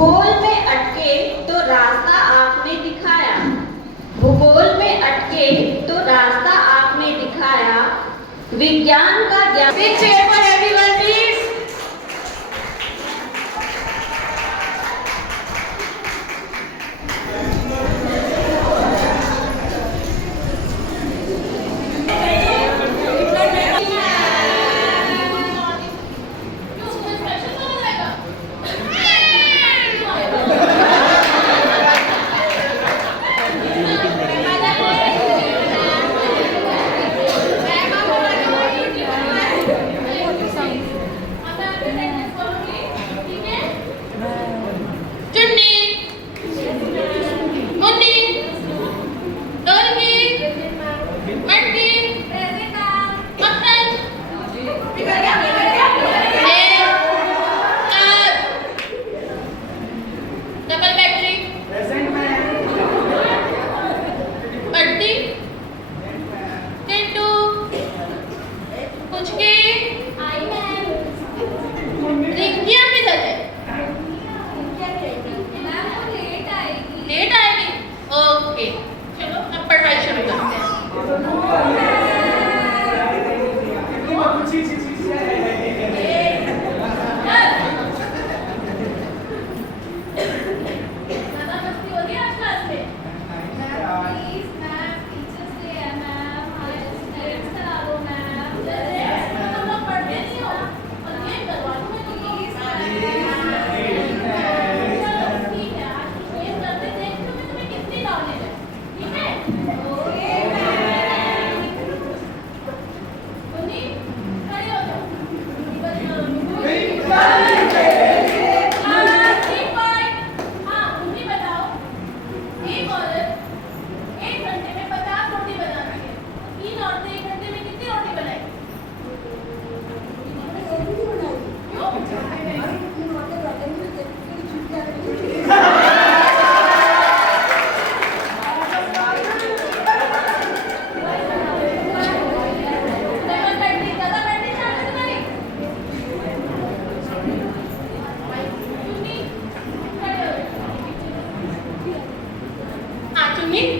भूगोल में अटके तो रास्ता आपने दिखाया, भूगोल में अटके तो रास्ता आपने दिखाया, विज्ञान का ज्ञान। Big cheer for everyone, please.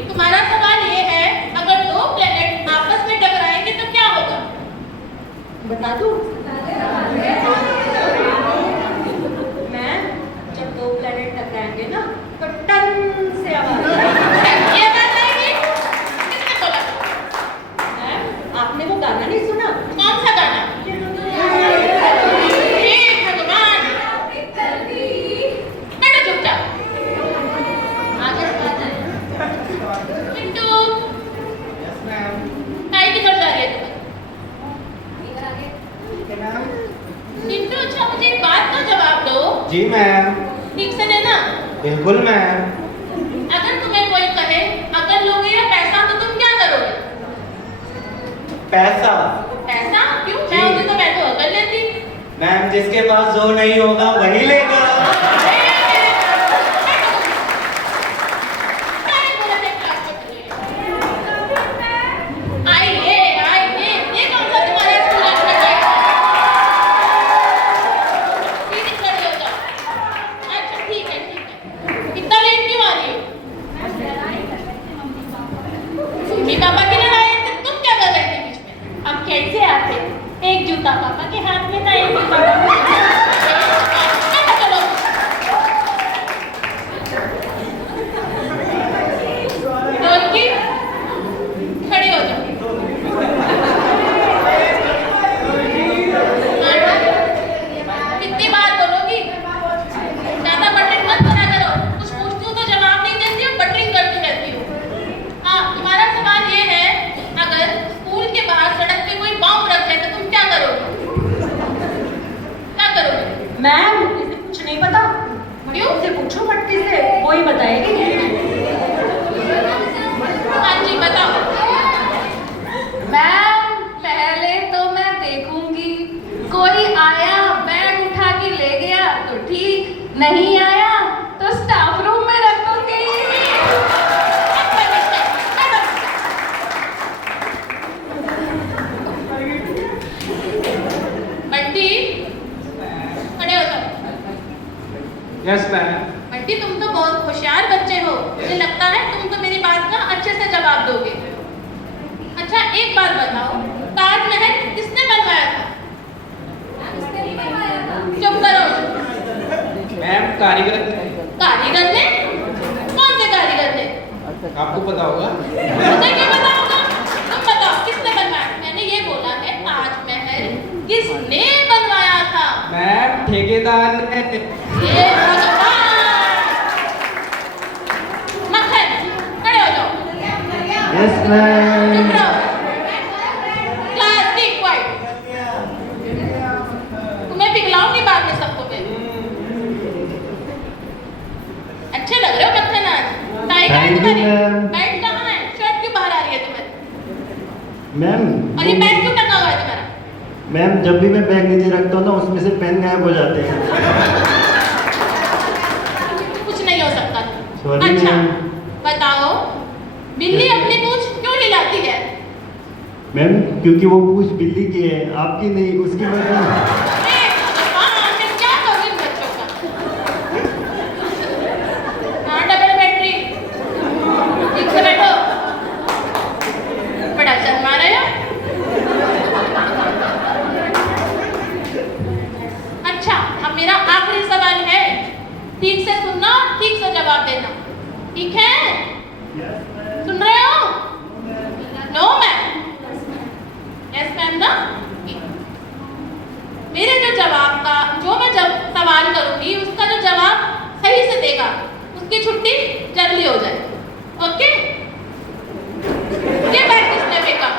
तुम्हारा सवाल ये है, अगर दो प्लेनेट आपस में टकराएंगे तो क्या होगा? बता दूं? मैं जब दो प्लेनेट टकराएंगे ना तो टन से आवाज ये बात आएगी? किसने बोला? आपने वो गाना नहीं सुना? कौन सा गाना? हे भगवान, बैठो चुपचाप। आगे बात है। चिंटू, काहे की जा रही है तुम्हें? चिंटू, अच्छा मुझे एक बात का जवाब दो। जी मैम। ठीक से देना। बिल्कुल मैम। अगर तुम्हें कोई कहे अकल लोगे या पैसा तो तुम क्या करोगे? पैसा। पैसा? क्यों? मैं होती तो मैं तो अकल लेती। मैम जिसके पास जो नहीं होगा वही लेगा। पापा की लड़ाई है, तुम क्या कर रहे थे बीच में? अब कैसे आते? एक जूता पापा के हाथ में था, एक जूता खड़े हो जाओ। कितनी बार बोलोगी? ज्यादा बटरिंग मत करा करो। कुछ पूछती हूँ तो जवाब नहीं देती हो, बटरिंग करती रहती हो। हाँ, तुम्हारा सवाल ये है, अगर स्कूल के बाहर सड़क पे कोई बम रख जाए तो तुम क्या करोगे? क्या करोगे? मैम इसे कुछ नहीं पता। क्यों? इसे पूछो मट्टी से, वो ही बताएगी। हाँ जी, बताओ। मैम पहले तो मैं देखूंगी, कोई आया बैग उठा के ले गया तो ठीक, नहीं आया तो स्टाफ रूम में रख दूंगी। बंटी, खड़े हो जाओ। Yes ma'am. बंटी तुम तो बहुत होशियार बच्चे हो, मुझे लगता है तुम तो मेरी बात का अच्छे से जवाब दोगे। अच्छा एक बात बताओ, ताजमहल किसने बनवाया था? चुप करो। मैम कारीगर। कारीगर ने? कौन से कारीगर ने? आपको पता होगा। मुझे क्या पता होगा? तुम बताओ किसने बनवाया? मैंने ये बोला है ताजमहल किसने बनवाया था? मैम ठेकेदार ने। ये भगवान! मक्खन खड़े हो जाओ। Yes ma'am. चुप रहो। Class be quiet. तुम्हें पिघलाऊंगी बाद में सबको मैं। अच्छे लग रहे हो मक्खन आज। टाई कहाँ है Thank you, तुम्हारी? ma'am. पैंट कहाँ है? शर्ट क्यों बाहर आ रही है तुम्हें? मैम और ये पैंट क्यों टंगा हुआ है तुम्हारा? मैम जब भी मैं बैग नीचे रखता हूँ ना उसमें से पेन गायब हो जाते हैं। कुछ नहीं हो सकता। Sorry, अच्छा ma'am. बताओ बिल्ली अपनी पूंछ क्यों हिलाती है? मैम क्योंकि वो पूछ बिल्ली की है, आपकी नहीं, उसकी वजह। ए, भगवान, मैं क्या करूं इन बच्चों का? हाँ डबल बैटरी। ठीक से बैठो। बड़ा शर्मा रहे हो। अच्छा अब मेरा आखिरी सवाल है, ठीक से सुनना, ठीक से जवाब देना, ठीक है? सुन रहे हो? No ma'am. यस मैम ना? मेरे जो जवाब का जो मैं जब सवाल करूंगी उसका जो जवाब सही से देगा उसकी छुट्टी जल्दी हो जाए। ओके? ये बैग किसने फेंका?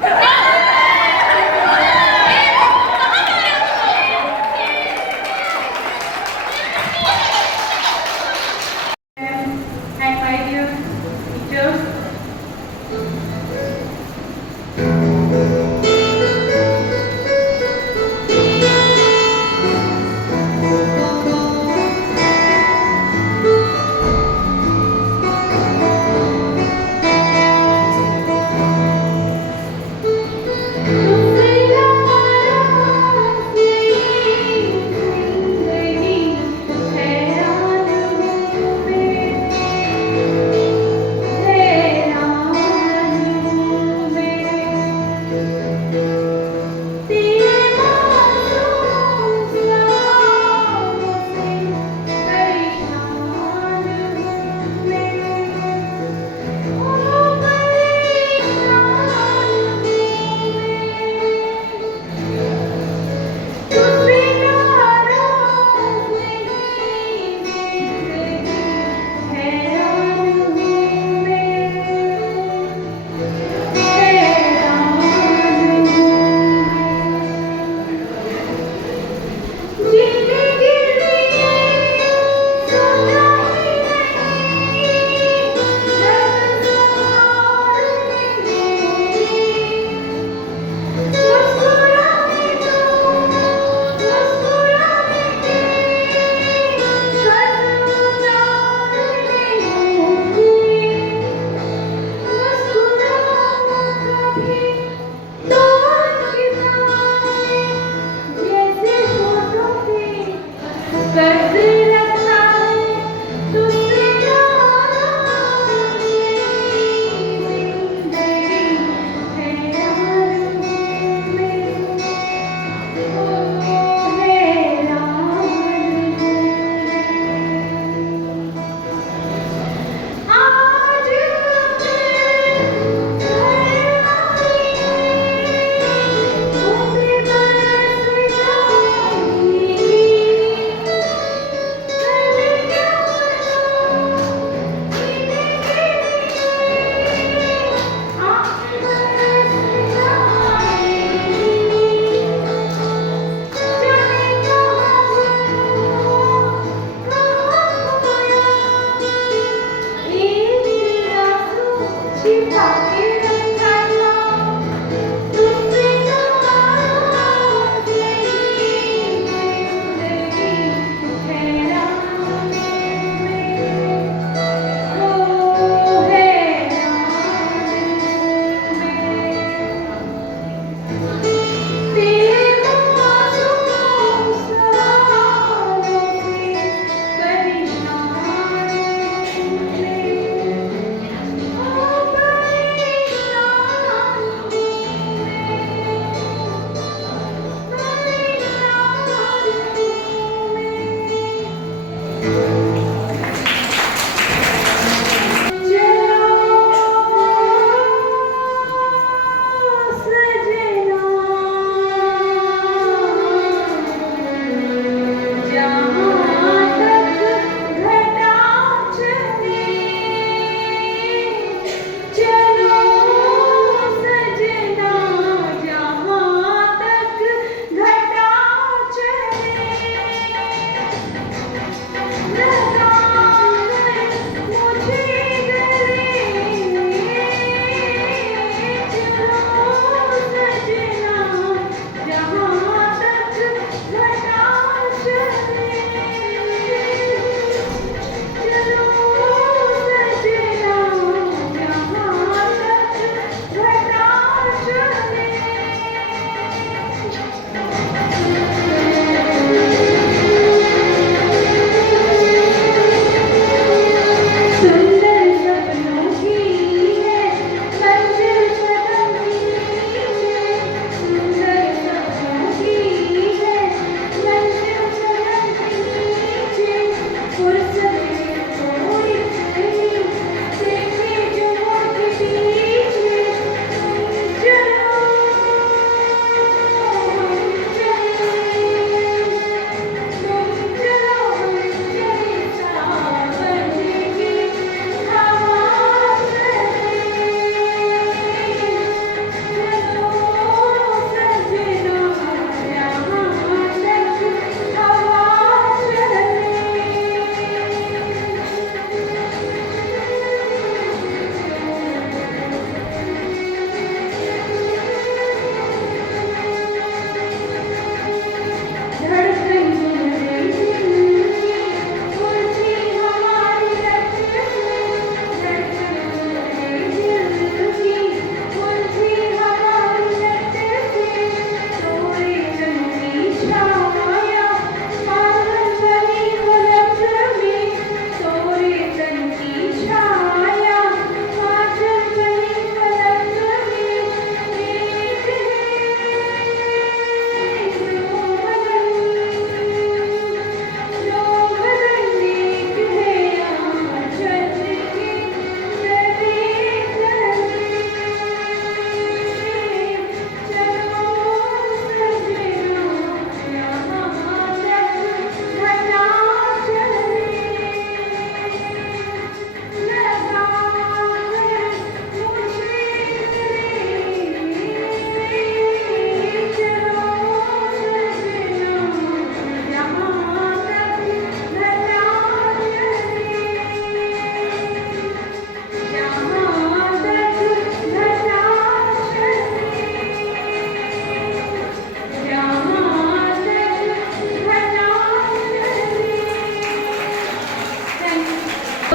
क्या? ए, कहाँ जा रहे हो तुम लोग?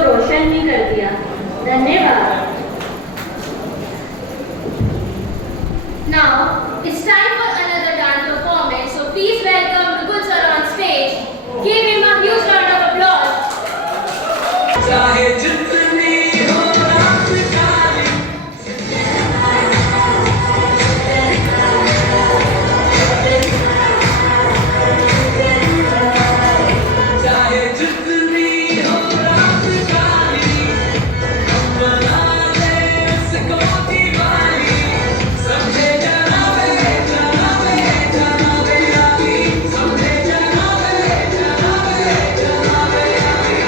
को रोशन भी कर दिया। धन्यवाद। Now it's time for another dance performance. So please welcome Rukul sir on stage. Give him a huge round of applause. चाहे जितनी हो रात काली, चाहे जितनी हो रात काली, हम बना ले उसको दीवानी। समझे जनाबे जनाबे जनाबे आली, समझे जनाबे जनाबे जनाबे आली।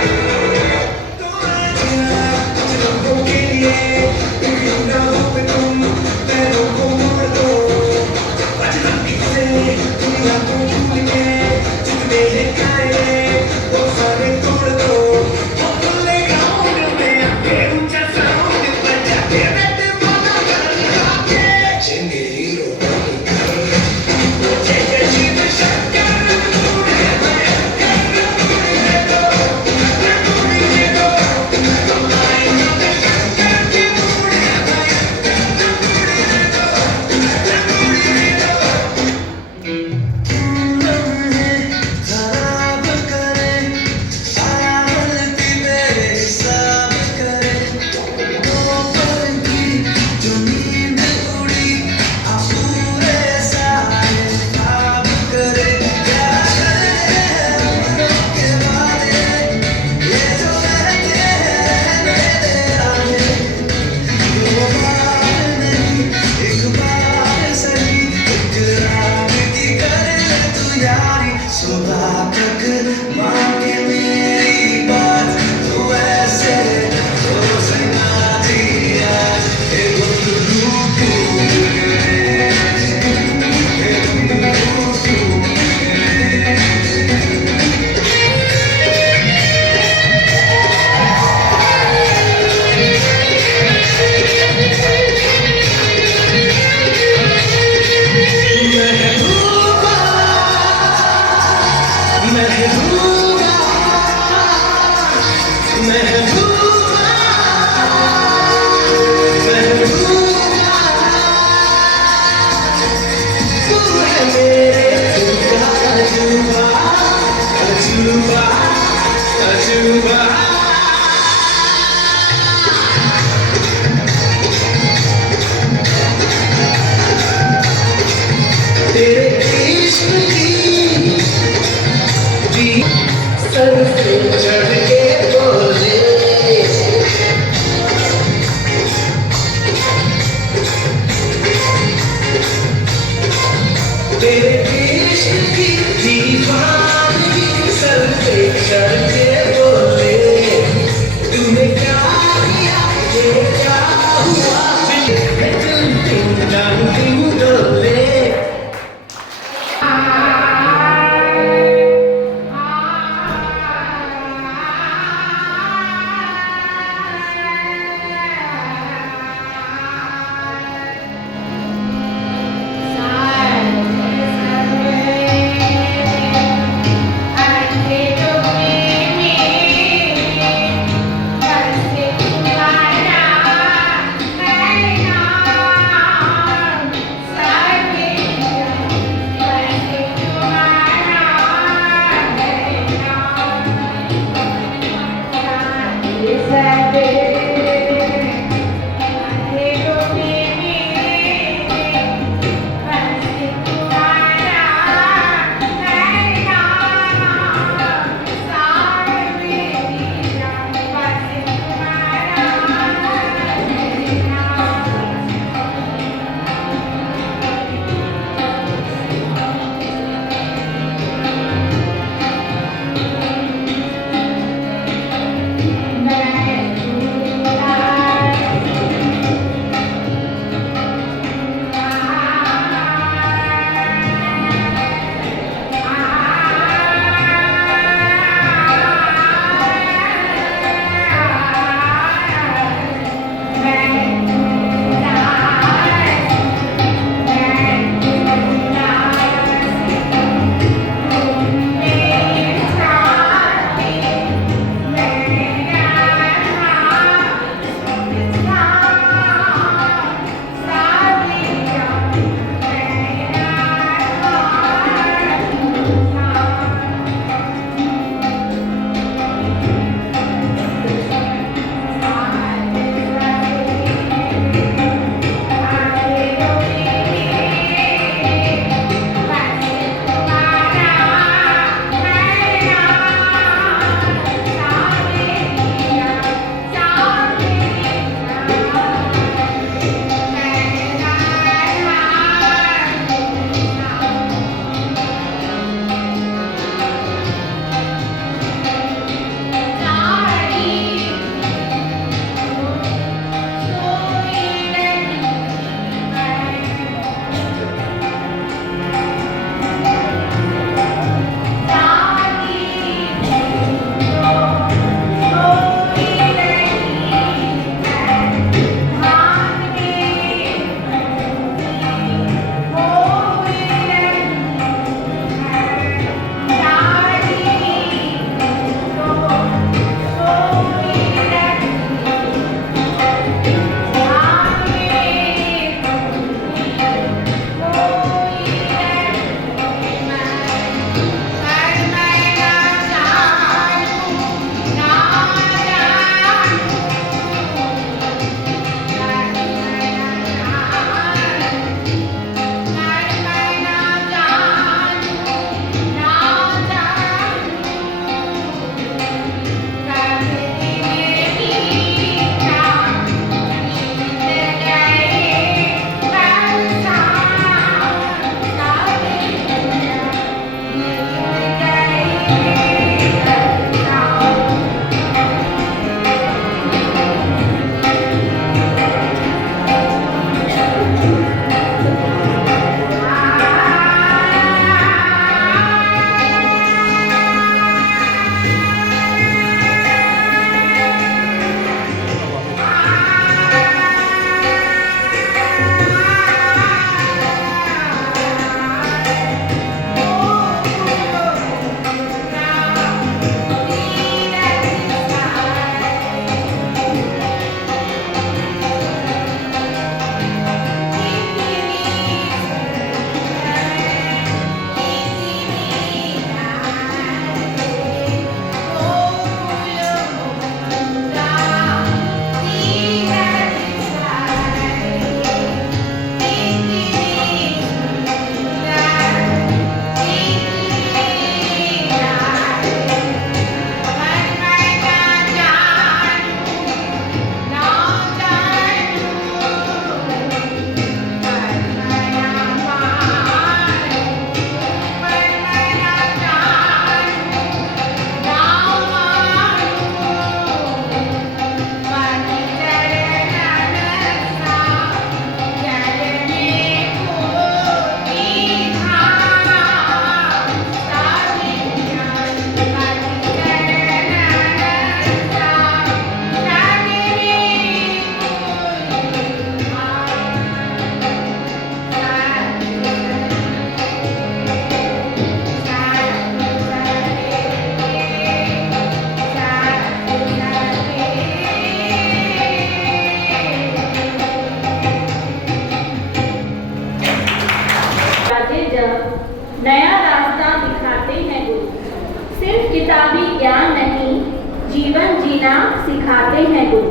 दिखाते हैं गुरु।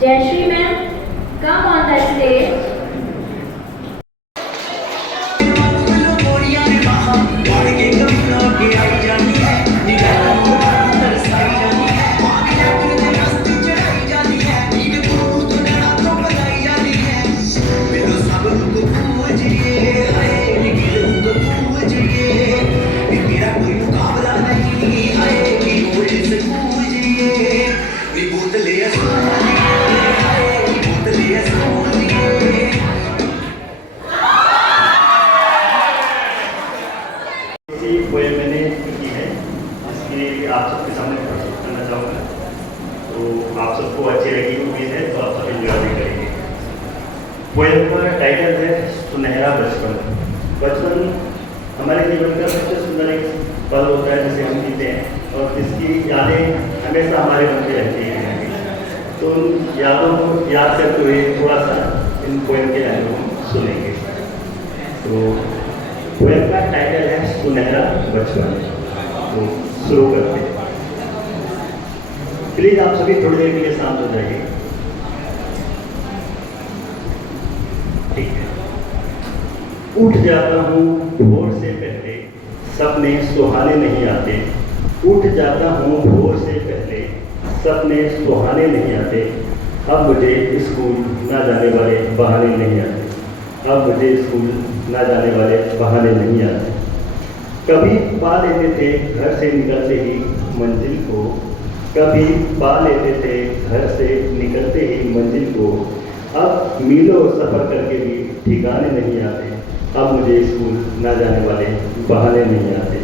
Jayashree ma'am, come on the stage. Poem मैंने लिखी है, इसके आप सबके सामने प्रस्तुत करना चाहूँगा। तो आप सबको अच्छी लगेगी उम्मीद है, तो आप सब एंजॉय भी करेंगे। पोएम का टाइटल है सुनहरा बचपन। बचपन हमारे जीवन का सबसे सुंदर एक पल होता है जिसे हम जीते हैं और जिसकी यादें हमेशा हमारे मन में रहती हैं। तो उन यादों को याद करते हुए थोड़ा सा इन पोएम के लाइनों को सुनेंगे। तो पोएम का टाइटल है सुनहरा बचपन। तो शुरू करते हैं। प्लीज आप सभी थोड़ी देर के लिए शांत हो जाइए। ठीक है। उठ जाता हूँ भोर से पहले, सपने सुहाने नहीं आते। उठ जाता हूँ भोर से पहले, सपने सुहाने नहीं आते। अब मुझे स्कूल ना जाने वाले बहाने नहीं आते। अब मुझे स्कूल ना जाने वाले बहाने नहीं आते। कभी पा लेते थे घर से निकलते ही मंजिल को, कभी पा लेते थे घर से निकलते ही मंजिल को। अब मीलों सफ़र करके भी ठिकाने नहीं आते। अब मुझे स्कूल ना जाने वाले बहाने नहीं आते।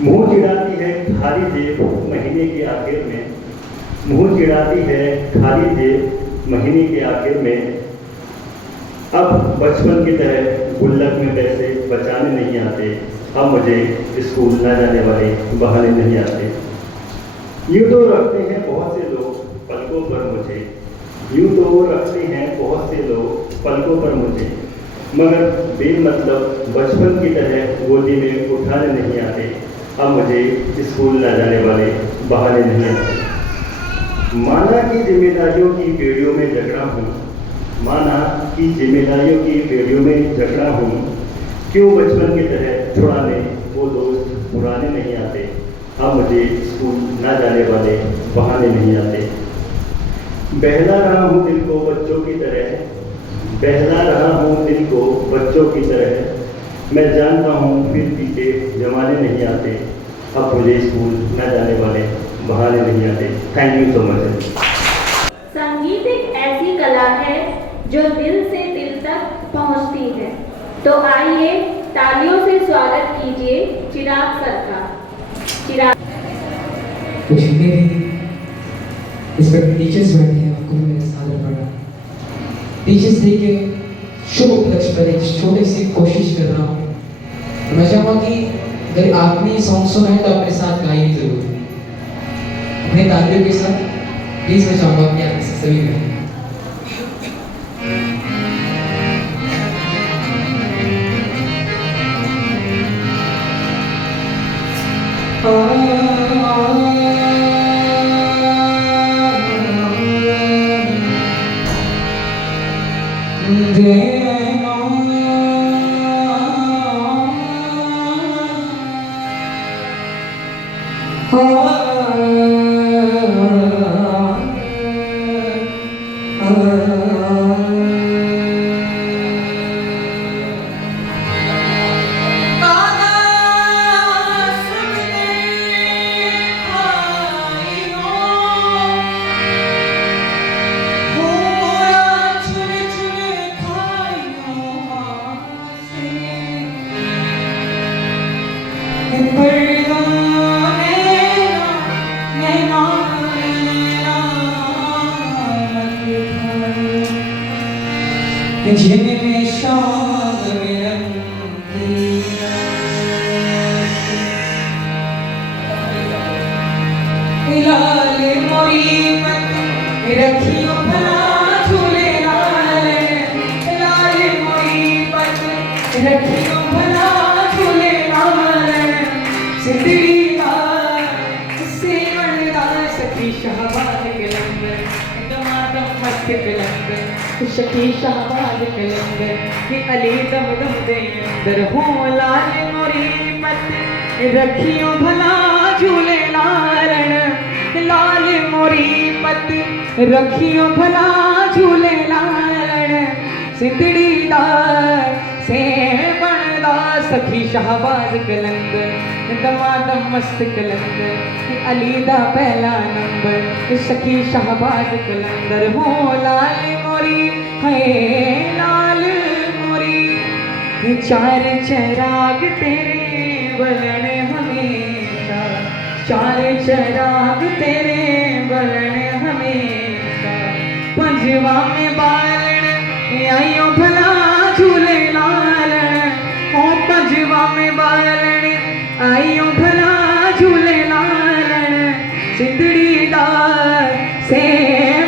मुँह चिढ़ाती है खाली जेब महीने के आखिर में, मुँह चिढ़ाती है खाली जेब महीने के आखिर में। अब बचपन की तरह गुल्लक में पैसे बचाने नहीं आते। अब मुझे स्कूल ना जाने वाले बहाने नहीं आते। यूँ तो रखते हैं बहुत से लोग पलकों पर मुझे, यूँ तो रखते हैं बहुत से लोग पलकों पर मुझे, मगर बेमतलब बचपन की तरह गोदी में उठाने नहीं आते। अब मुझे स्कूल ना जाने वाले बहाने नहीं आते। माना कि जिम्मेदारियों की बेड़ियों में जकड़ा हूँ, माना कि जिम्मेदारियों की बेड़ियों में जकड़ा हूँ। क्यों बचपन की तरह छुड़ाने वो दोस्त पुराने नहीं आते। अब मुझे स्कूल ना जाने वाले बहाने नहीं आते। बहला रहा हूँ दिल को बच्चों की तरह, बहला रहा हूँ दिल को बच्चों की तरह। मैं जानता हूँ फिर पीछे जमाने नहीं आते। अब मुझे स्कूल ना जाने वाले बहाने नहीं आते। Thank you so much. संगीत एक ऐसी कला है जो दिल से दिल तक पहुंचती है। तो आइए तालियों से स्वागत कीजिए चिराग सर का। चिराग। कुछ मेरे इस पर टीचर्स बैठे हैं, आपको भी मेरे साथ पढ़ा। टीचर्स डे के शुभ उपलक्ष्य पर एक छोटी सी कोशिश कर रहा हूँ। मैं चाहूँगा कि अगर आपने सॉन्ग सुना है तो अपने साथ गाइए जरूर, अपने तालियों के साथ। प्लीज मैं चाहूँगा कि आप इसे सभी गाएं। जिनमें शाम लाल मोरी रखियो भला झूले लाल मोरी रखियो भला झूले सिद्धि से वरदान सखी सखी शहबाज कलंदर दमादम मस्त कलंदर सखी शहबाज कलंदर कि अली दम दम दे अंदर हो लाल मोरी मत रखियो भला झूले लारण लाल मोरी मत रखियो भला झूले लारण सिंदड़ी दार से बनदा सखी शहबाज कलंदर दमादम मस्त कलंदर अली दा पहला नंबर सखी शहबाज कलंदर हो लाल मोरी है लाल मोरी चार चराग तेरे बलन हमेशा चार चराग तेरे बलन हमेशा पंजवा में बालन आइयो भला झूले लालन ओ पंजवा में बालन आइयो भला झूले लालन सिंदड़ी दार से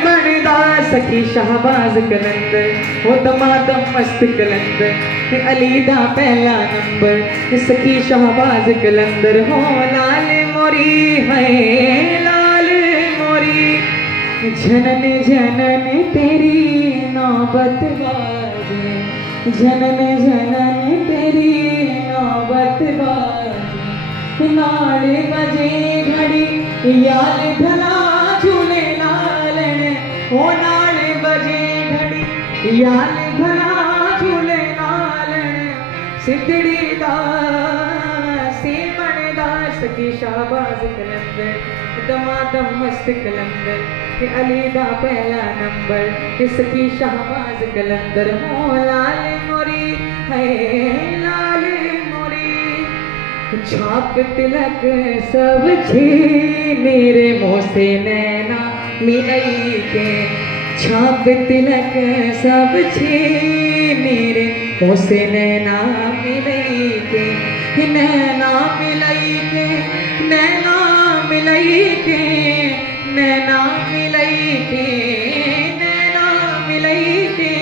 बनदा सखी शहबाज कलंदर हो दमादम मस्त कलंदर अली दा पहला नंबर सखी शहबाज कलंदर हो लाल मोरी है लाल मोरी जनन जनन तेरी नौबत बाजे जनन जनन तेरी नौबत बाजे नाड़े बजे घड़ी याद भला झूले लालन हो नाड़े बजे घड़ी याद भला झूले लालन सिंदड़ी दार से बनदा सखी शहबाज कलंदर दमादम मस्त कलंदर अली दा पहला नंबर सखी शहबाज कलंदर हो लाल मोरी है लाल मोरी छाप तिलक सब छे मेरे मुँह से नैना मिलई के छाप तिलक सब छे मेरे मुँह से नैना मिलई के नैना मिलई के नैना मिलई के नैना मिलई के नैना मिलई के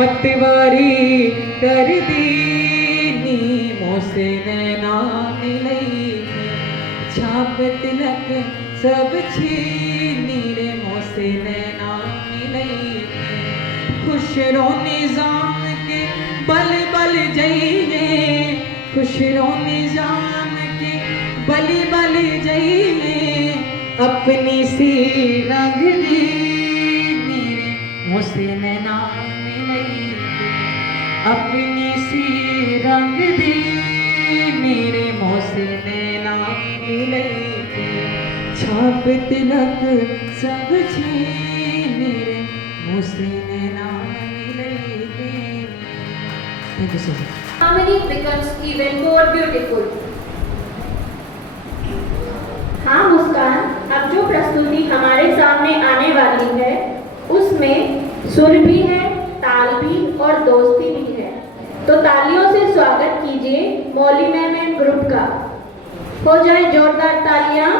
मतवारी कर दीनी मोसे नैना मिलई के छाप तिलक सब छीनी रे मोसे नैना मिलई के खुशरो निजाम के बल बल जइए खुशरो निजाम के बली बली जइए अपनी सी रंग दी मेरे मुझसे नैना मिलई अपनी सी रंग दी मेरे मुझसे नैना मिलई छाप तिलक सब छे मेरे मुझसे नैना मिलई thank you so much Harmony becomes even more beautiful. हाँ मुस्कान, अब जो प्रस्तुति हमारे सामने आने वाली है उसमें सुर भी है, ताल भी और दोस्ती भी है। तो तालियों से स्वागत कीजिए मौली मैम एंड ग्रुप का। हो जाए जोरदार तालियां।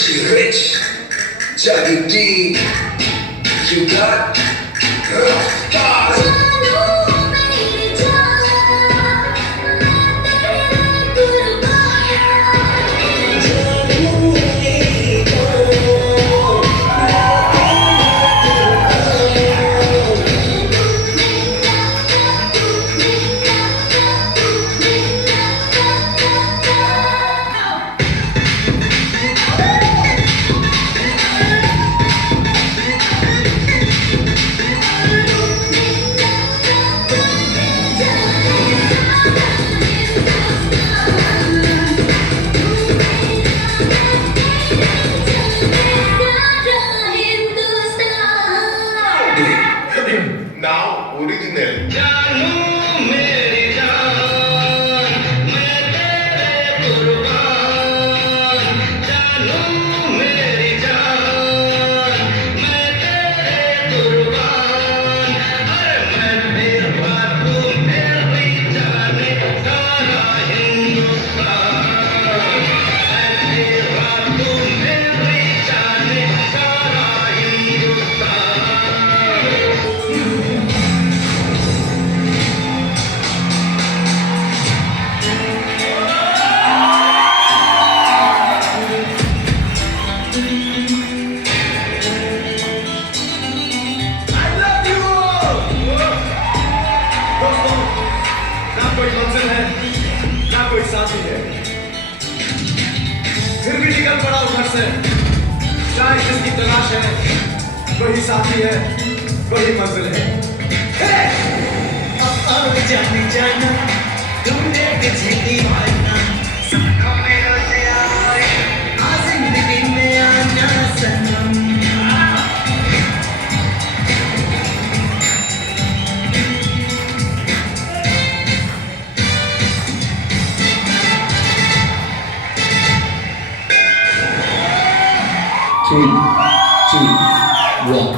She rich, Johnny D, you got stars. Now original. कोई मंजिल है ना कोई साथी है, फिर भी निकल पड़ा घर से। शायद जिसकी तलाश है वही साथी है, वही मंजिल है। जानी जाना तुमने किसी दीवाना जिंदगी में आना सनम। Three, two, one.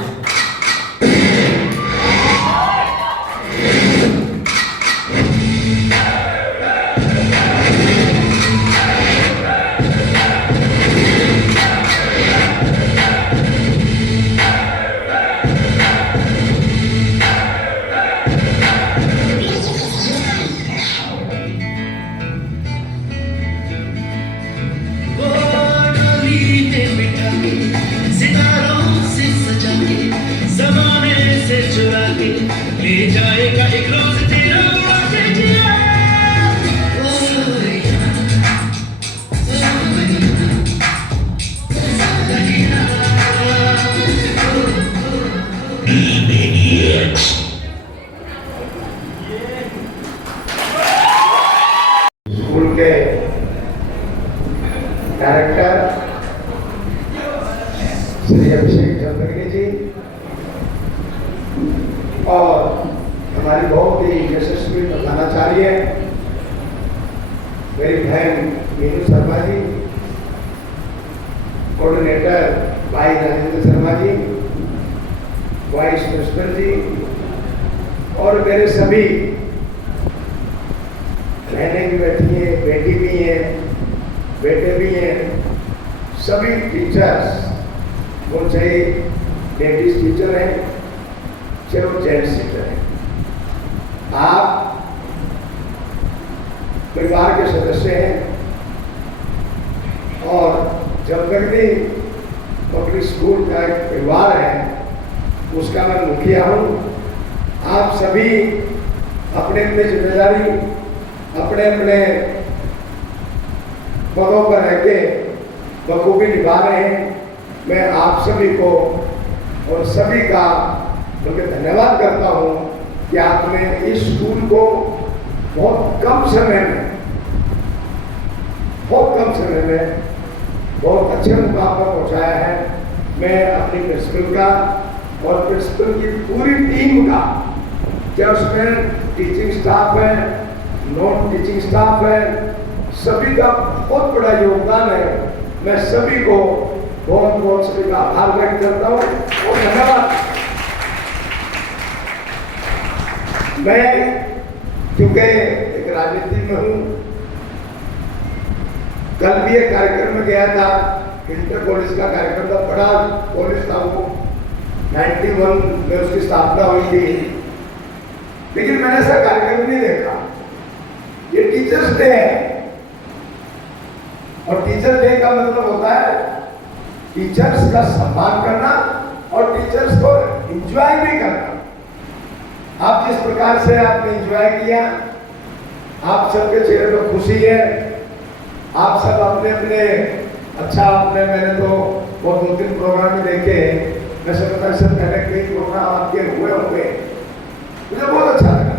ले जाएगा एक रोज तेरा वादे जिया। स्कूल के डायरेक्टर श्री अभिषेक चंद्रगी जी और हमारी बहुत ही यशस्वी प्रधानाचार्य है मेरी बहन मीनू शर्मा जी, कोऑर्डिनेटर भाई राजेंद्र शर्मा जी, वाइस प्रिंसिपल जी और मेरे सभी बहनें भी बैठी हैं, बेटी भी हैं, बेटे भी हैं, सभी टीचर्स, वो चाहे लेडीज टीचर हैं चाहे वो जेंट्स टीचर हैं, आप परिवार के सदस्य हैं और जब तक भी पब्लिक स्कूल का एक परिवार है उसका मैं मुखिया हूँ। आप सभी अपने अपने जिम्मेदारी अपने अपने पदों पर रह के बखूबी निभा रहे हैं। मैं आप सभी को और सभी का उनके धन्यवाद करता हूँ कि आपने इस स्कूल को बहुत कम समय में बहुत अच्छे मुकाम पर पहुँचाया है। मैं अपनी प्रिंसिपल का और प्रिंसिपल की पूरी टीम का, क्या उसमें टीचिंग स्टाफ है, नॉन टीचिंग स्टाफ है, सभी का बहुत बड़ा योगदान है। मैं सभी को बहुत बहुत सभी का आभार व्यक्त करता हूँ और धन्यवाद। मैं क्योंकि एक राजनीति में हूँ, कल भी एक कार्यक्रम में गया था, इंटर कॉलेज का कार्यक्रम था, बड़ा कॉलेज था वो, 91 में उसकी स्थापना हुई थी, लेकिन मैंने ऐसा कार्यक्रम नहीं देखा। ये टीचर्स डे है और टीचर्स डे का मतलब होता है टीचर्स का सम्मान करना और टीचर्स को एंजॉय भी करना। आप जिस प्रकार से आपने एंजॉय किया, आप सबके चेहरे पर खुशी है, आप सब अपने अपने अच्छा आपने, मैंने तो वो 2-3 प्रोग्राम में देखे, मैं समझता इससे पहले कई प्रोग्राम आपके हुए होंगे, मुझे बहुत अच्छा लगा।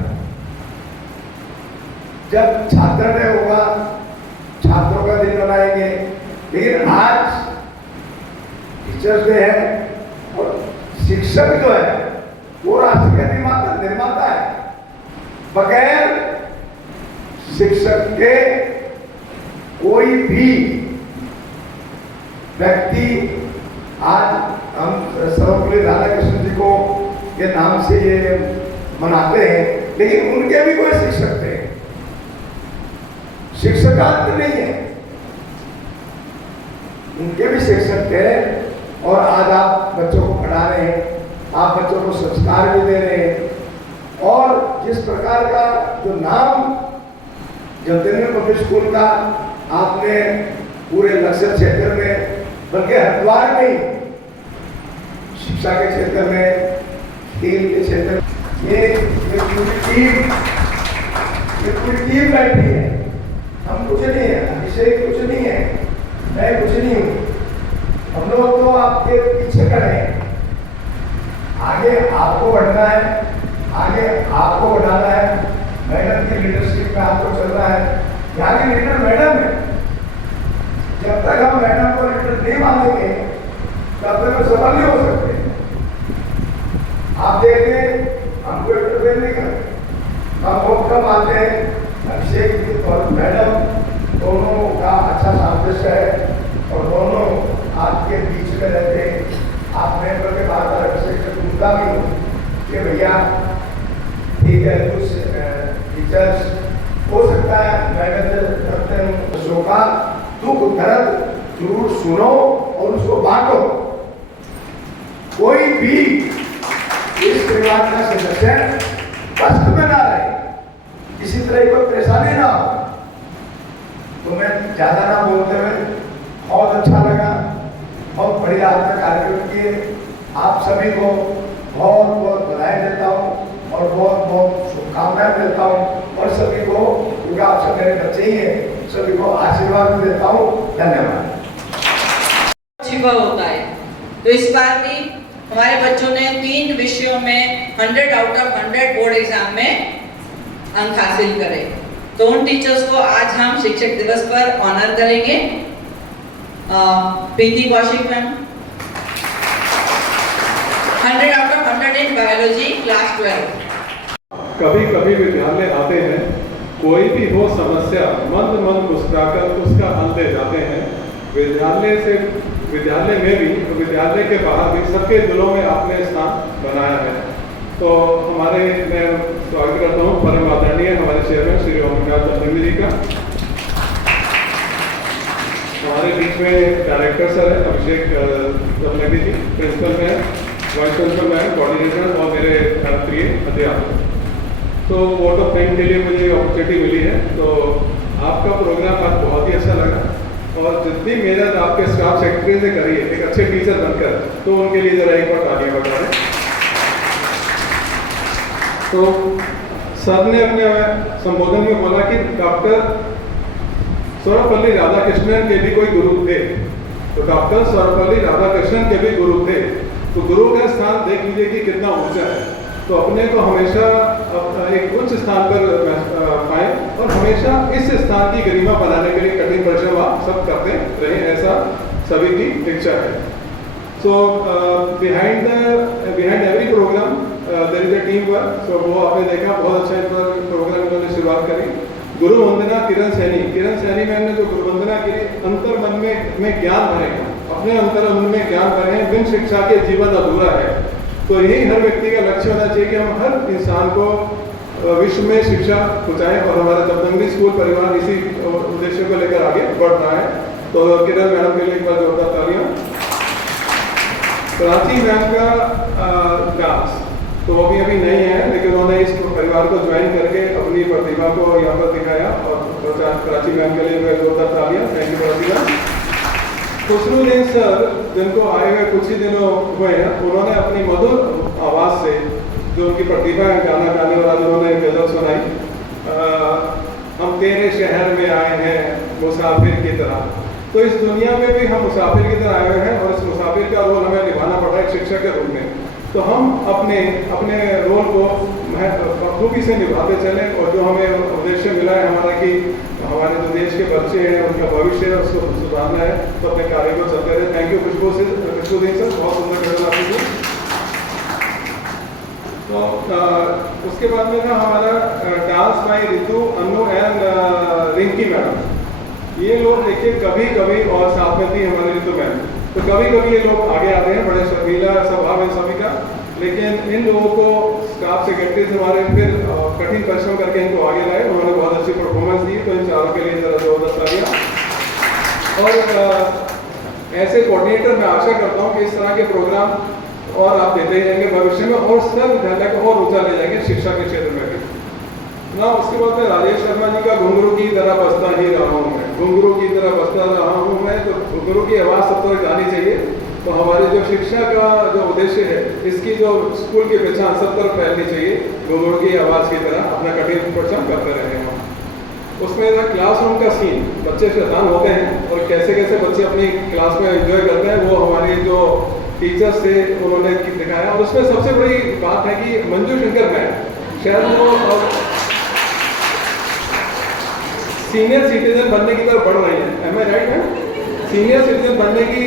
जब छात्र डे होगा, छात्रों का दिन मनाएंगे, लेकिन आज टीचर्स डे है और शिक्षक जो है वो राष्ट्र का निर्माता है। बगैर शिक्षक के कोई भी व्यक्ति, आज हम सर्वपल्ली राधाकृष्ण जी को के नाम से ये मनाते हैं, लेकिन उनके भी कोई शिक्षक थे, शिक्षकांत नहीं है, उनके भी शिक्षक थे और आज आप बच्चों को पढ़ा रहे हैं, आप बच्चों को संस्कार भी दे रहे हैं। और जिस प्रकार का जो नाम जमदग्नि पब्लिक स्कूल का आपने पूरे लक्ष्य क्षेत्र में, बल्कि हरिद्वार में शिक्षा के क्षेत्र में, खेल के क्षेत्र में, ये पूरी टीम बैठी है। हम कुछ नहीं है, अभिषेक कुछ नहीं है, मैं कुछ नहीं हूँ, हम लोग तो आपके पीछे खड़े हैं। आगे आपको बढ़ना है, आगे आपको बढ़ाना है, मैडम की लीडरशिप में आपको चलना है। यहाँ की लीडर मैडम है, जब तक हम मैडम को लीडर नहीं मानेंगे तब तक हम सफल नहीं हो सकते। आप देखिए, हमको इंटरफेयर नहीं करते, हम बहुत कम आते हैं। अभिषेक और मैडम दोनों का अच्छा सामंजस्य है और दोनों आपके बीच में रहते हैं। आप मैं के बात अभिषेक से पूछता भी हूँ कि भैया ठीक है, कुछ टीचर्स हो सकता है मैनेजर करते हैं, बच्चों का दुख दर्द जरूर सुनो और उसको बांटो। कोई भी इस परिवार का सदस्य कष्ट में ना रहे, किसी तरह की परेशानी ना हो। तो मैं ज्यादा ना बोलते हुए, बहुत अच्छा लगा, बहुत बढ़िया आपका कार्यक्रम किए। आप सभी को बहुत बहुत बधाई देता हूँ और बहुत बहुत शुभकामनाएं देता हूँ और सभी को, क्योंकि आप सब मेरे बच्चे ही हैं, सभी को आशीर्वाद देता हूँ। धन्यवाद। छिपा होता है, तो इस बार भी हमारे बच्चों ने 3 विषयों में 100 आउट ऑफ 100 बोर्ड एग्जाम में अंक हासिल करे। तो उन टीचर्स को आज हम शिक्षक दिवस पर ऑनर करेंगे। Preeti Kaushik ma'am 100 out of 100 in biology class 12। कभी कभी विद्यालय आते हैं, कोई भी हो समस्या मंद मंद मुस्कुराकर उसका हल दे जाते हैं। विद्यालय में भी, विद्यालय के बाहर भी सबके दिलों में आपने स्थान बनाया है। तो हमारे, मैं स्वागत करता हूँ परम आदरणीय हमारे चेयरमैन श्री ओमप्रकाश चंद्रमी जी का। हमारे बीच में डायरेक्टर सर है अभिषेक चंद्रमी जी, प्रिंसिपल में है, वाइस प्रिंसिपल में है, कोऑर्डिनेटर और मेरे प्रिय अध्यापक। तो वोट ऑफ थैंक के लिए मुझे अपॉर्चुनिटी मिली है। तो आपका प्रोग्राम आज बहुत ही अच्छा लगा और जितनी मेहनत आपके स्टाफ सेक्रेटरी ने करी है एक अच्छे टीचर बनकर, तो उनके लिए जरा एक बार तालियां बजा दें। तो सर ने अपने संबोधन में बोला कि डॉक्टर सर्वपल्ली राधाकृष्णन के भी कोई गुरु थे। तो डॉक्टर सर्वपल्ली राधाकृष्णन के भी गुरु थे। तो गुरु का स्थान देख लीजिए कि कितना ऊंचा है। तो अपने को हमेशा एक उच्च स्थान पर पाए और हमेशा इस स्थान की गरिमा बनाने के लिए कठिन परिश्रम आप सब करते रहे, ऐसा सभी की इच्छा है। So behind every programme there is a team work. So वो आपने देखा, बहुत अच्छा इस पर प्रोग्राम इन्होंने शुरुआत करी। गुरु वंदना किरण सैनी मैम ने जो गुरु वंदना की, अंतर मन में ज्ञान भरे, अपने अंतर मन में ज्ञान भरे, बिन शिक्षा के जीवन अधूरा है। तो यही हर व्यक्ति का लक्ष्य होना चाहिए कि हम हर इंसान को विश्व में शिक्षा पहुँचाएं और हमारा जमदंगी स्कूल परिवार इसी उद्देश्य को लेकर आगे बढ़ रहा है। तो किरण मैडम के लिए एक बार जोरदार तालियां। प्राची मैम का डांस, तो वो भी अभी नहीं है, लेकिन उन्होंने इस परिवार को ज्वाइन करके अपनी प्रतिभा को यहाँ पर दिखाया और प्राची मैम के लिए जोरदार तालियां। Thank you Prachi ma'am. Khushruddin sir, जिनको आए हुए कुछ ही दिनों हुए हैं, उन्होंने अपनी मधुर आवाज़ से जो उनकी प्रतिभा है गाना गाने वाला, जो उन्होंने गजल सुनाई, हम तेरे शहर में आए हैं मुसाफिर की तरह। तो इस दुनिया में भी हम मुसाफिर की तरह आए हुए हैं और इस मुसाफिर का रोल हमें निभाना पड़ रहा है एक शिक्षक के रूप में। तो हम अपने रोल को बखूबी से निभाते चलें और जो हमें उद्देश्य मिला है हमारा कि हमारे जो देश के बच्चे हैं उनका भविष्य है उसको सुधारना है, तो अपने कार्य को चलते रहे। थैंक यू खुशबूद्दीन सर, बहुत सुंदर गजल आपकी थी। तो उसके बाद में था हमारा dance bye Ritu, Anu and Rinki madam. ये लोग देखिए कभी कभी, और साथ में थी हमारी रितु मैम, तो कभी कभी ये लोग आगे आते हैं, बड़े शर्मीला स्वभाव है सभी का, लेकिन इन लोगों को स्टाफ सेक्रेटरी हमारे फिर कठिन परिश्रम करके इनको आगे लाए, उन्होंने बहुत अच्छी परफॉर्मेंस दी। तो इन चारों के लिए जरा जोरदार तालियां। और ऐसे कोऑर्डिनेटर मैं आशा करता हूँ कि इस तरह के प्रोग्राम और आप देते ही रहेंगे भविष्य में और सब विद्यालय को और ऊंचा ले जाएंगे शिक्षा के क्षेत्र में भी ना। उसके बाद में राजेश शर्मा जी का घुंघरू की तरह बसता ही रहा हूँ मैं, घुंघरू की तरह बसता रहा हूँ मैं। तो घुंघरू की आवाज़ सब तक जानी चाहिए। तो हमारी जो शिक्षा का जो उद्देश्य है, इसकी जो स्कूल की पहचान सब तरफ फैलनी चाहिए, घुंघरू की आवाज़ की तरह अपना कठिन परिश्रम करते रहे हम। उसमें क्लासरूम का सीन, बच्चे शैतान होते हैं और कैसे कैसे बच्चे अपनी क्लास में एंजॉय करते हैं, वो हमारी जो टीचर्स थे उन्होंने दिखाया। और उसमें सबसे बड़ी बात है कि मंजू शंकर मैम शायद वो सीनियर सिटीजन बनने की तरफ बढ़ रही है। एम आई राइट है? सीनियर सिटीजन बनने की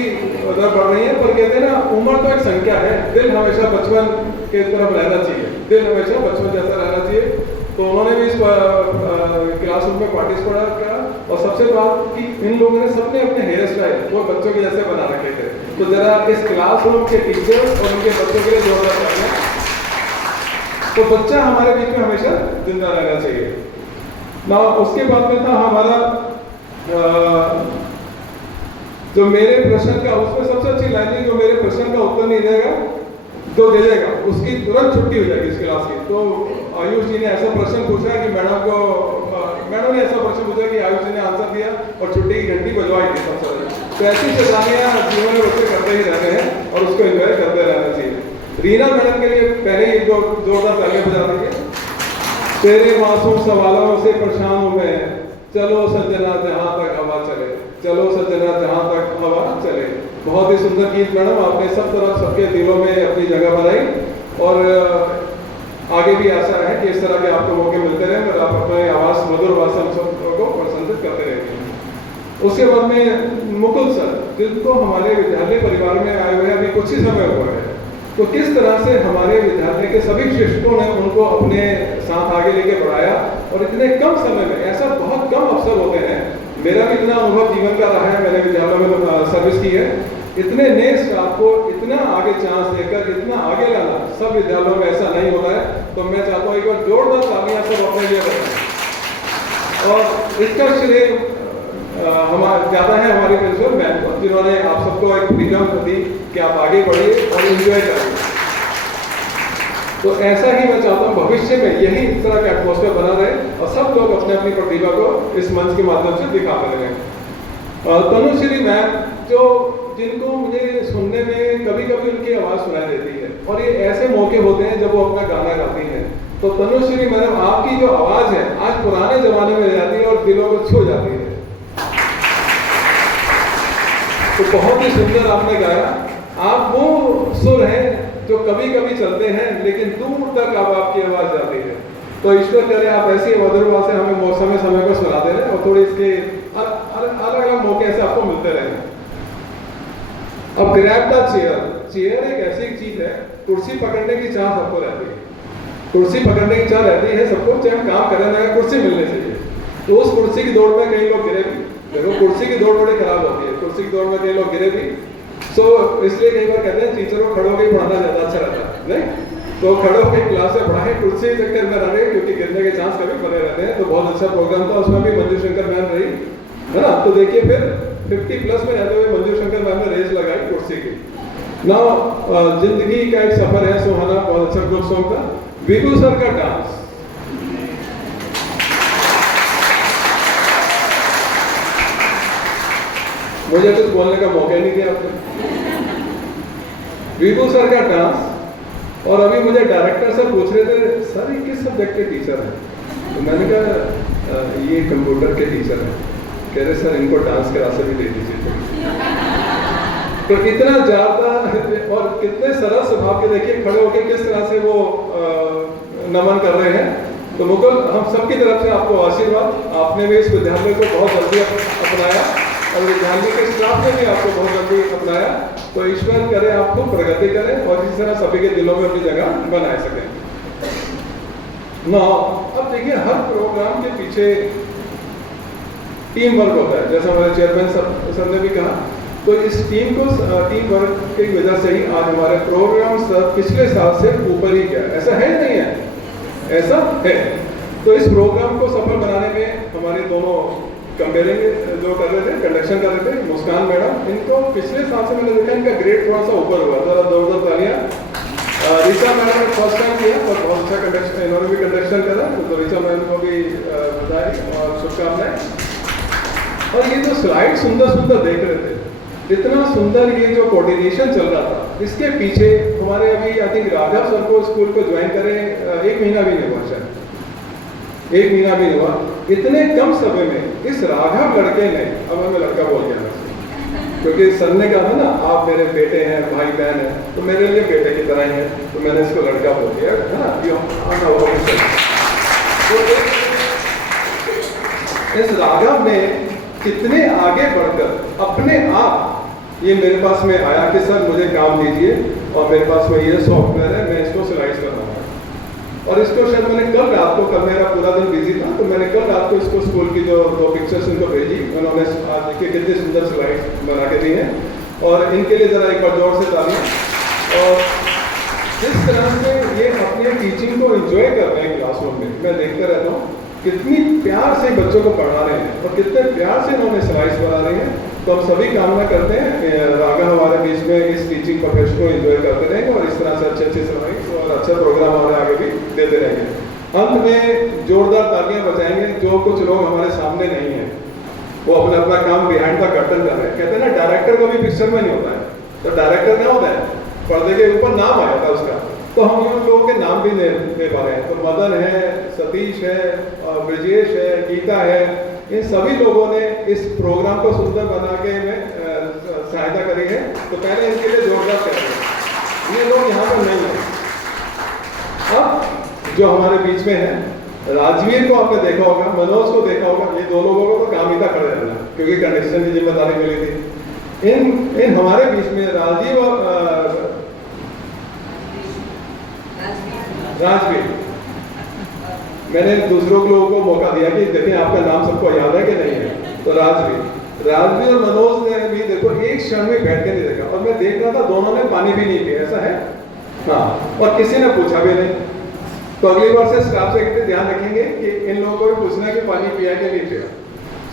तरफ बढ़ रही है, पर कहते हैं ना उम्र तो एक संख्या है, दिल हमेशा बचपन के तरफ रहना चाहिए, दिल हमेशा बचपन जैसा रहना चाहिए। तो उन्होंने भी इस क्लासरूम में पार्टिसिपेट किया और सबसे बात कि इन लोगों ने सबने अपने हेयर स्टाइल वो बच्चों के जैसे बना रखे थे। तो जरा इस क्लासरूम के टीचर्स और उनके बच्चों के लिए जोरदार तालियां। तो बच्चा हमारे बीच में हमेशा जिंदा रहना चाहिए ना। उसके बाद में था हमारा जो मेरे प्रश्न का, उसमें सबसे अच्छी लाइन है, जो मेरे प्रश्न का उत्तर नहीं देगा, जो दे देगा उसकी तुरंत छुट्टी हो जाएगी इस क्लास की। तो आयुष जी ने ऐसा प्रश्न पूछा कि मैडम ने ऐसा प्रश्न पूछा कि आयुष जी ने आंसर दिया और छुट्टी की घंटी बजवाई थी सबसे पहले। तो ऐसी शैतानियां जीवन में बच्चे करते ही रहते हैं और उसको एंजॉय करते रहना चाहिए। रीना मैडम के लिए पहले ही जोरदार तालियां बजा दीजिए। तेरे मासूम सवालों से परेशान हूं मैं, चलो सज्जना जहां तक हवा चले, चलो सज्जना जहां तक हवा चले। बहुत ही सुंदर गीत मैडम, आपने सब तरफ सबके दिलों में अपनी जगह बनाई और आगे भी आशा है कि इस तरह के आपको मौके मिलते रहे और आप अपने आवाज़ मधुर आवाज़ से हम सबको प्रसन्नित करते रहेंगे। उसके बाद में मुकुल सर, जिनको हमारे विद्यालय परिवार में आए हुए अभी कुछ ही समय हुआ है, तो किस तरह से हमारे विद्यालय के सभी शिक्षकों ने उनको अपने साथ आगे लेके बढ़ाया, और इतने कम समय में, ऐसा बहुत कम अवसर होते हैं, मेरा भी इतना अनुभव जीवन का रहा है, मैंने विद्यालय में सर्विस की है, इतने नए स्टाफ को इतना आगे चांस देकर इतना आगे लाना सब विद्यालयों में ऐसा नहीं होता है। तो मैं चाहता हूँ एक बार जोरदार तालियां सब अपने लिए बजाएं। और इसका श्रेय हमारा जाता है हमारे प्रिंसिपल मैम को, जिन्होंने आप सबको एक फ्रीडम दी कि आप आगे बढ़िए और एंजॉय करिए। तो ऐसा ही मैं चाहता हूँ भविष्य में यही इस तरह का एटमॉस्फेयर बना रहे और सब लोग अपने अपनी प्रतिभा को इस मंच के माध्यम से दिखाते रहे। तनुश्री मैम जो जिनको मुझे सुनने में कभी कभी उनकी आवाज़ सुनाई देती है, और ये ऐसे मौके होते हैं जब वो अपना गाना गाती हैं। तो तनुश्री मैडम आपकी जो आवाज़ है आज पुराने जमाने में जाती है और दिलों को छू जाती है। तो बहुत ही सुंदर आपने गाया। आप वो सुर हैं जो कभी कभी चलते हैं लेकिन दूर तक अब आपकी आवाज़ जाती है। तो ईश्वर करे आप ऐसी मधुर आवाज़ से हमें समय समय पर सुनाते रहे और थोड़े इसके अलग अलग मौके ऐसे आपको मिलते रहे। अब ग्रैब द चेयर। चेयर एक ऐसी चीज है, कुर्सी पकड़ने की चाह सबको रहती है, कुर्सी पकड़ने की चाह रहती है सबको, चाहे हम काम करें ना, कुर्सी मिलनी चाहिए। तो उस कुर्सी की दौड़ में कई लोग गिरे भी। देखो कुर्सी की दौड़ बड़ी खराब होती है, कुर्सी की दौड़ में कई लोग गिरे भी। सो इसलिए कई बार कहते हैं टीचर को खड़े होकर पढ़ाना ज्यादा अच्छा रहता है, नहीं तो खड़े होकर क्लास में पढ़ाए, कुर्सी चक्कर में रहे क्योंकि गिरने के चांस कभी बने रहते हैं। तो बहुत अच्छा प्रोग्राम था, उसमें भी मंजू शंकर मैम रही है ना। तो देखिए फिर 50 प्लस में रहते हुए मंजू शंकर मैम ने रेस लगाई कुर्सी की। नाउ जिंदगी का एक सफर है सुहाना, बहुत अच्छा ग्रुप सॉन्ग था। विभू सर का डांस, मुझे कुछ बोलने का मौका नहीं दिया आपने। विभू सर का डांस। और अभी मुझे डायरेक्टर सर पूछ रहे थे सर ये किस सब्जेक्ट के टीचर हैं, तो मैंने कहा ये कंप्यूटर के टीचर हैं। कह रहे सर इनको डांस क्लास भी दे दीजिए। तो इतना ज्यादा और कितने सरल स्वभाव के, देखिए खड़े होकर किस तरह से वो नमन कर रहे हैं। तो मुकुल हम सबकी तरफ से आपको आशीर्वाद। आपने भी इस विद्यालय को बहुत जल्दी अपनाया और विद्यालय के स्टाफ ने भी आपको बहुत जल्दी अपनाया। तो ईश्वर करे आपको प्रगति करें और इस तरह सभी के दिलों में अपनी जगह बनाए सकें। अब देखिए हर प्रोग्राम के पीछे टीम वर्क होता है, जैसा हमारे चेयरमैन सर ने भी कहा। तो इस टीम वर्क की वजह से ही आज हमारे प्रोग्राम पिछले साल से ऊपर ही गया। ऐसा है नहीं है, ऐसा है। तो इस प्रोग्राम को सफल बनाने में हमारे दोनों कंपेयरिंग जो कर रहे थे, कंडक्शन कर रहे थे, मुस्कान मैडम, इनको पिछले साल से मैंने देखा इनका ग्रेड थोड़ा सा ऊपर हुआ। जरा जोरदार तालियां। ऋचा मैडम ने फर्स्ट टाइम किया और बहुत अच्छा कंडक्शन, इन्होंने भी कंडक्शन करा। तो ऋचा मैडम को भी बधाई और शुभकामनाएं। और ये जो स्लाइड सुंदर सुंदर देख रहे थे, इतना सुंदर ये जो कोऑर्डिनेशन चल रहा था, इसके पीछे हमारे अभी आई थिंक राघव सर को स्कूल को ज्वाइन करें 1 महीना भी नहीं हुआ, शायद 1 महीना भी नहीं हुआ। इतने कम समय में इस राघव लड़के ने, अब हमें लड़का बोल गया क्योंकि सर ने कहा था ना आप मेरे बेटे हैं, भाई बहन है, तो मेरे लिए बेटे की तरह ही है, तो मैंने इसको लड़का बोल दिया है ना। इस राघव ने कितने आगे बढ़कर अपने आप ये मेरे पास में आया कि सर मुझे काम दीजिए और मेरे पास में ये सॉफ्टवेयर है, मैं इसको सिलाइज कर रहा हूँ। और इसको शायद मैंने कल रात को, कल मेरा पूरा दिन बिजी था, तो मैंने कल रात को इसको स्कूल की जो 2 पिक्चर्स इनको भेजी। उन्होंने आज देखिए कितनी सुंदर स्लाइड बना के दी हैं और इनके लिए ज़रा एक बार जोर से तालियां। और जिस तरह से ये अपने टीचिंग को एंजॉय कर रहे हैं क्लासरूम में, मैं देखता रहता हूँ कितनी प्यार से बच्चों को पढ़ा रहे हैं और कितने प्यार से इन्होंने स्लाइड्स बना रहे हैं। तो हम सभी कामना करते हैं राघव हमारे बीच में इस टीचिंग प्रोफेशन को एंजॉय करते रहेंगे और इस तरह से अच्छे स्लाइड्स और अच्छा प्रोग्राम हमारे आगे भी देते रहेंगे। अंत में जोरदार तालियां बजाएंगे जो कुछ लोग हमारे सामने नहीं है, वो अपना काम बिहाइंड द कर्टन कर रहे हैं। कहते हैं ना डायरेक्टर को भी पिक्चर में नहीं होता है, तो डायरेक्टर क्या होता है, पर्दे के ऊपर नाम आया था उसका। तो हम उन लोगों के नाम भी ले पा रहे हैं। तो मदन है, सतीश है, ब्रजेश है, गीता है, इन सभी लोगों ने इस प्रोग्राम को सुंदर बना के में सहायता करी है। तो पहले इनके लिए जोरदार करेंगे। ये लोग यहाँ पर नहीं है। अब जो हमारे बीच में है, राजवीर को आपने देखा होगा, मनोज को देखा होगा, ये 2 लोगों को तो काम ही था खड़े रहना क्योंकि कंडक्शन की जिम्मेदारी मिली थी। इन हमारे बीच में राजीव और राजवीर, मैंने दूसरों लोगों को मौका दिया कि देखिए आपका नाम सबको याद है कि नहीं है। तो राजवीर और मनोज ने भी देखो एक क्षण में बैठ के नहीं देखा, और मैं देख रहा था दोनों ने पानी भी नहीं पिया, ऐसा है हाँ, और किसी ने पूछा भी नहीं। तो अगली बार से स्टाफ सेक्रेटरी ध्यान रखेंगे कि इन लोगों को भी पूछना कि पानी पिया कि नहीं पिया।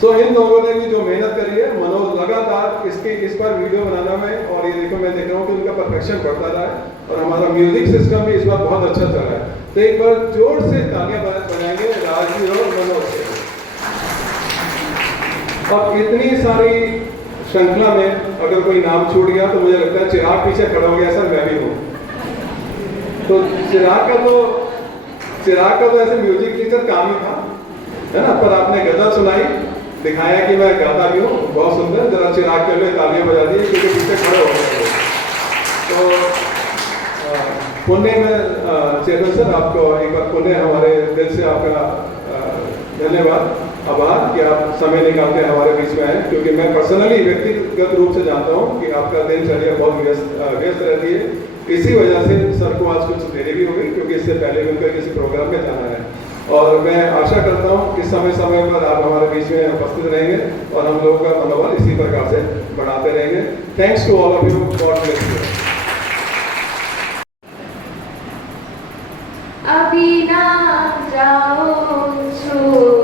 सो इन लोगों ने भी जो मेहनत करी है, मनोज लगातार इस पर वीडियो बनाना में, और ये देखो मैं देख रहा हूँ कि उनका परफेक्शन बढ़ता रहा है, और हमारा म्यूजिक सिस्टम भी इस बार बहुत अच्छा चल रहा है। तो एक बार जोर से तालियां बनाएंगे राजवीर और मनोज से। अब इतनी सारी श्रृंखला में अगर कोई नाम छूट गया तो मुझे लगता है चिराग पीछे खड़ा हो गया, सर मैं भी हूँ। तो चिराग का तो ऐसे म्यूजिक टीचर काम ही था, है ना, पर आपने गजल सुनाई, दिखाया कि मैं गाता भी हूँ, बहुत सुंदर। जरा चिराग के लिए तालियां बजा दी क्योंकि पीछे खड़े हो गए। तो पुणे में चेतन सर, आपको एक बार पुणे हमारे दिल से आपका धन्यवाद, आभार कि आप समय निकालते हैं हमारे बीच में आए, क्योंकि मैं पर्सनली व्यक्तिगत रूप से जानता हूँ कि आपका दिनचर्या बहुत व्यस्त रहती है। इसी वजह से सर को आज कुछ देरी भी हो गई, क्योंकि इससे पहले उनका किसी प्रोग्राम में जाना है। और मैं आशा करता हूँ कि समय समय पर आप हमारे बीच में उपस्थित रहेंगे और हम लोगों का मनोबल इसी प्रकार से बढ़ाते रहेंगे। Thanks to all of you, God bless you. अभी ना जाओ छोड़